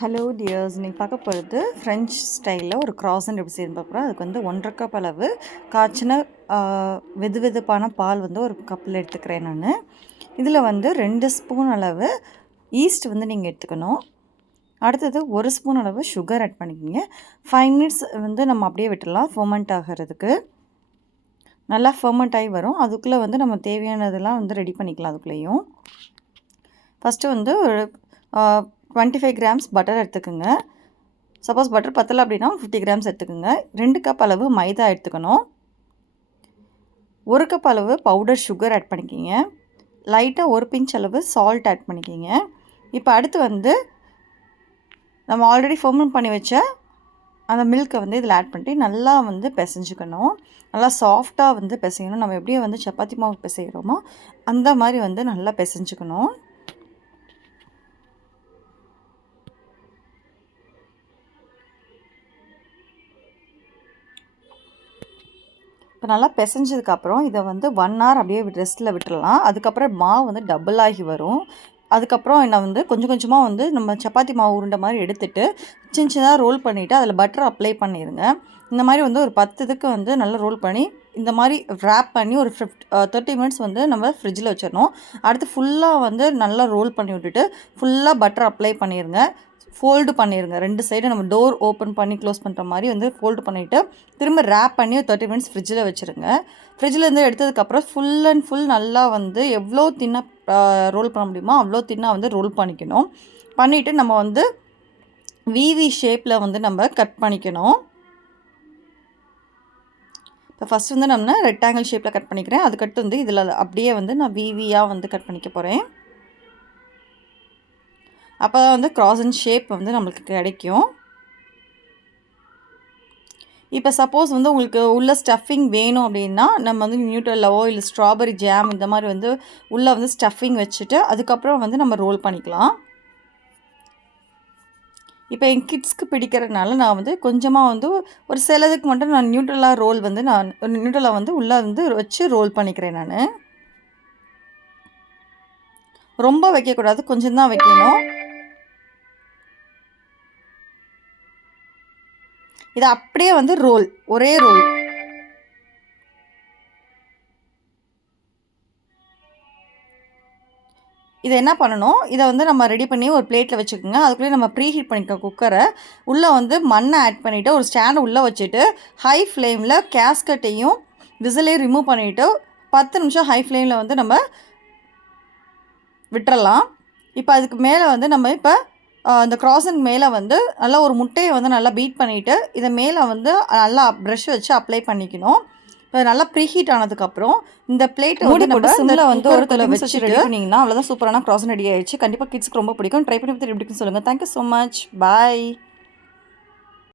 Hello tears, நீங்கள் பார்க்க போகிறது ஃப்ரெஞ்ச் ஸ்டைலில் ஒரு க்ராசன் எப்படி செய்யணும் பார்க்குறோம். அதுக்கு வந்து 1.5 கப் அளவு காய்ச்சின வெது வெதுப்பான பால் வந்து ஒரு கப்பில் எடுத்துக்கிறேன் நான். இதில் வந்து 2 ஸ்பூன் அளவு ஈஸ்ட் வந்து நீங்கள் எடுத்துக்கணும். அடுத்தது 1 ஸ்பூன் அளவு சுகர் ஆட் பண்ணிக்கிங்க. 5 மினிட்ஸ் வந்து நம்ம அப்படியே விட்டுடலாம் ஃபர்மெண்ட் ஆகிறதுக்கு. நல்லா ஃபர்மெண்ட் ஆகி வரும். அதுக்குள்ளே வந்து நம்ம தேவையானதெல்லாம் வந்து ரெடி பண்ணிக்கலாம். அதுக்குள்ளேயும் ஃபஸ்ட்டு வந்து 25 கிராம்ஸ் பட்டர் எடுத்துக்கோங்க. சப்போஸ் பட்டர் பத்தலை அப்படின்னா 50 கிராம்ஸ் எடுத்துக்கோங்க. 2 கப் அளவு மைதா எடுத்துக்கணும். 1 கப் அளவு பவுடர் சுகர் ஆட் பண்ணிக்கிங்க. லைட்டாக 1 பிஞ்ச் அளவு சால்ட் ஆட் பண்ணிக்கிங்க. இப்போ அடுத்து வந்து நம்ம ஆல்ரெடி ஃபர்மெண்ட் பண்ணி வச்ச அந்த மில்கை வந்து இதில் ஆட் பண்ணிட்டு நல்லா வந்து பிசைஞ்சுக்கணும். நல்லா சாஃப்டாக வந்து பிசையணும். நம்ம எப்படியே வந்து சப்பாத்தி மாவு பிசைகிறோமோ அந்த மாதிரி வந்து நல்லா பிசைஞ்சுக்கணும். இப்போ நல்லா பிசைஞ்சதுக்கப்புறம் இதை வந்து 1 hour அப்படியே ரெஸ்ட்டில் விட்டுடலாம். அதுக்கப்புறம் மாவு வந்து டபுள் ஆகி வரும். அதுக்கப்புறம் என்ன வந்து கொஞ்சம் கொஞ்சமாக வந்து நம்ம சப்பாத்தி மாவு உருண்டை மாதிரி எடுத்துகிட்டு சின்ன சின்னதாக ரோல் பண்ணிவிட்டு அதில் பட்டர் அப்ளை பண்ணிடுங்க. இந்த மாதிரி வந்து ஒரு 10 இதுக்கு வந்து நல்லா ரோல் பண்ணி இந்த மாதிரி ரேப் பண்ணி ஒரு 30 மினிட்ஸ் வந்து நம்ம ஃப்ரிட்ஜில் வச்சிடணும். அடுத்து ஃபுல்லாக வந்து நல்லா ரோல் பண்ணி விட்டுட்டு ஃபுல்லாக பட்டர் அப்ளை பண்ணிடுங்க. ஃபோல்டு பண்ணிடுங்க. 2 சைடு நம்ம டோர் ஓப்பன் பண்ணி க்ளோஸ் பண்ணுற மாதிரி வந்து ஃபோல்டு பண்ணிவிட்டு திரும்ப ரேப் பண்ணி ஒரு 30 மினிட்ஸ் ஃப்ரிட்ஜில் வச்சுருங்க. ஃப்ரிட்ஜிலேருந்து எடுத்ததுக்கப்புறம் ஃபுல் அண்ட் ஃபுல் நல்லா வந்து எவ்வளோ தின்னாக ரோல் பண்ண முடியுமோ அவ்வளோ தின்னாக வந்து ரோல் பண்ணிக்கணும். பண்ணிவிட்டு நம்ம வந்து விவி ஷேப்பில் வந்து நம்ம கட் பண்ணிக்கணும். இப்போ ஃபஸ்ட் வந்து நம்ம ரெக்டாங்கிள் ஷேப்பில் கட் பண்ணிக்கிறேன். அதுக்கடுத்து வந்து இதில் அப்படியே வந்து நான் விவியாக வந்து கட் பண்ணிக்க போகிறேன். அப்போ தான் வந்து க்ராசன் ஷேப் வந்து நம்மளுக்கு கிடைக்கும். இப்போ சப்போஸ் வந்து உங்களுக்கு உள்ள ஸ்டஃபிங் வேணும் அப்படின்னா நம்ம வந்து நியூட்ரல்லாவோ இல்லை ஸ்ட்ராபெரி ஜாம் இந்த மாதிரி வந்து உள்ளே வந்து ஸ்டஃபிங் வச்சுட்டு அதுக்கப்புறம் வந்து நம்ம ரோல் பண்ணிக்கலாம். இப்போ என் கிட்ஸ்க்கு பிடிக்கிறதுனால நான் வந்து கொஞ்சமாக வந்து ஒரு சிலதுக்கு மட்டும் நான் நியூட்ரலா ரோல் வந்து நான் நியூட்ரலா வந்து உள்ளே வந்து வச்சு ரோல் பண்ணிக்கிறேன். நான் ரொம்ப வைக்கக்கூடாது, கொஞ்சம் தான் வைக்கணும். இதை அப்படியே வந்து ரோல், ஒரே ரோல். இதை என்ன பண்ணணும், இதை வந்து நம்ம ரெடி பண்ணி ஒரு பிளேட்டில் வச்சுக்கோங்க. அதுக்குள்ளே நம்ம ப்ரீ ஹீட் பண்ணிக்கோங்க குக்கரை. உள்ளே வந்து மண்ணை ஆட் பண்ணிவிட்டு ஒரு ஸ்டாண்டை உள்ளே வச்சுட்டு ஹை ஃப்ளேமில் கேஸ்கட்டையும் விசிலையும் ரிமூவ் பண்ணிவிட்டு 10 நிமிஷம் ஹை ஃப்ளேமில் வந்து நம்ம விட்டுறலாம். இப்போ அதுக்கு மேலே வந்து நம்ம இப்போ இந்த க்ராசன் மேலே வந்து நல்லா ஒரு முட்டையை வந்து நல்லா பீட் பண்ணிவிட்டு இதை மேலே வந்து நல்லா ப்ரஷ் வச்சு அப்ளை பண்ணிக்கணும். இப்போ நல்லா ப்ரீஹீட் ஆனதுக்கப்புறம் இந்த பிளேட்டை வந்து நம்ம சிம்மில் வந்து ஒரு தலை வச்சு ரெடி பண்ணிங்கன்னா அவ்வளோதான், சூப்பரான க்ராசன் ரெடி ஆயிடுச்சு. கண்டிப்பாக கிட்ஸ்க்கு ரொம்ப பிடிக்கும். ட்ரை பண்ணி எப்படி இருக்குன்னு சொல்லுங்கள். Thank you so much. பாய்.